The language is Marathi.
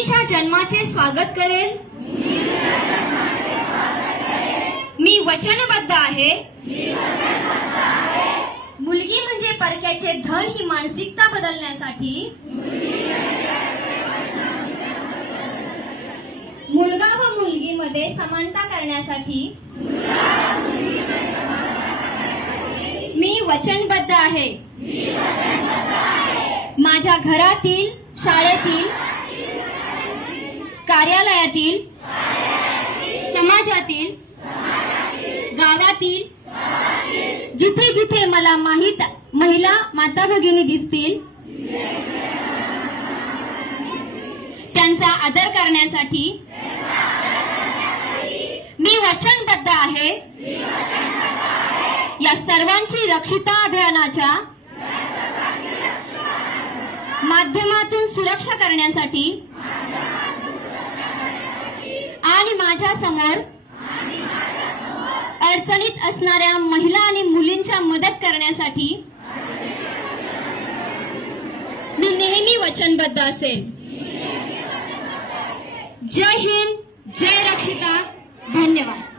मुलींच्या जन्माचे स्वागत करेल। मी वचनबद्ध आहे। मुलगी म्हणजे परक्याचे धन ही मानसिकता बदलण्यासाठी, मुलगा व मुलगीमध्ये समानता करण्यासाठी मी वचनबद्ध आहे। माझ्या घरातील, शाळेतील, कार्यालयातील, समाजातील, गावातील जिथे जिथे मला महिला माता भगिनी दिसतील त्यांचा आदर करण्यासाठी मी वचनबद्ध आहे। या सर्वांची रक्षिता अभियानाच्या माध्यमातून सुरक्षा करण्यासाठी आणि माझ्या समोर अडचणीत असणाऱ्या महिला आणि मुलींच्या मदत करण्यासाठी मी नेहमी वचनबद्ध असेल। जय हिंद, जय रक्षिता, धन्यवाद।